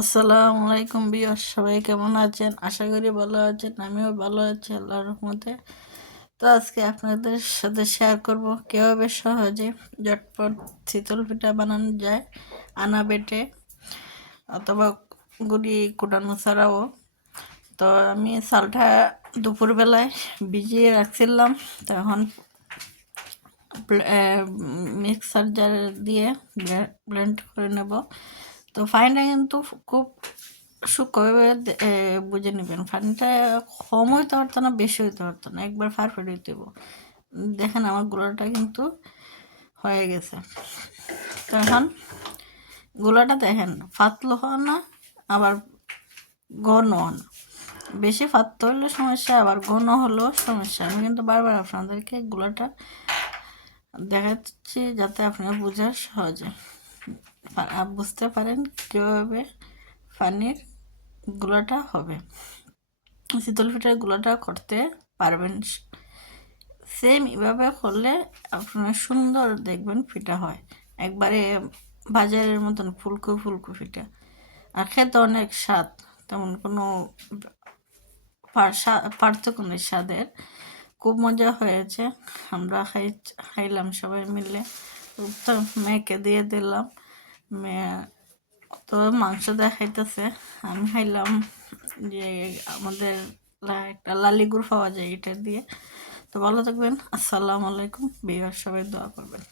আসসালামু আলাইকুম বিয়স সবাই কেমন আছেন? আশা করি ভালো আছেন, আমিও ভালো আছি, আল্লাহর রহমতে। তো আজকে আপনাদের সাথে শেয়ার করব কীভাবে সহজে ঝটপট শীতল পিঠা বানানো যায় আনা বেটে অথবা গুড়ি কুটানো ছাড়াও। তো আমি চালটা দুপুরবেলায় ভিজিয়ে রাখছিলাম তখন মিক্সার জার দিয়ে ব্লেন্ড করে নেব। তো ফাইনটা কিন্তু খুব সূক্ষ্মভাবে বুঝে নেবেন। ফাইনটা কম হইতে পারতো না, বেশি হইতে পারতো না। একবার পারফেক্ট হইতে। দেখেন আমার গোলাটা কিন্তু হয়ে গেছে। তো এখন গোলাটা দেখেন, ফাতলো হয় না, আবার ঘন হয় না। বেশি ফাত্ত হইলে সমস্যা, আবার ঘন হলেও সমস্যা। আমি কিন্তু বারবার আপনাদেরকে গোলাটা দেখাচ্ছি যাতে আপনারা বোঝার সহজে। বুঝতে পারেন কীভাবে পানির গুলাটা হবে। শীতল পিঠার গুলাটা করতে পারবেন। সেম এভাবে করলে আপনারা সুন্দর দেখবেন পিঠা হয়। একবারে বাজারের মতন ফুলকো ফুলকো পিঠা। আর খেতে অনেক স্বাদ, তেমন কোনো পার্থক্য নেই স্বাদের। খুব মজা হয়েছে। আমরা খাই খাইলাম সবাই মিলে। মেয়েকে দিয়ে দিলাম। তো মাংস দেখাইতেছে। আমি খাইলাম যে আমাদের একটা লালি গুড় পাওয়া যায় এটা দিয়ে। তো ভালো থাকবেন। আসসালামু আলাইকুম। বিহার সবাই দোয়া করবেন।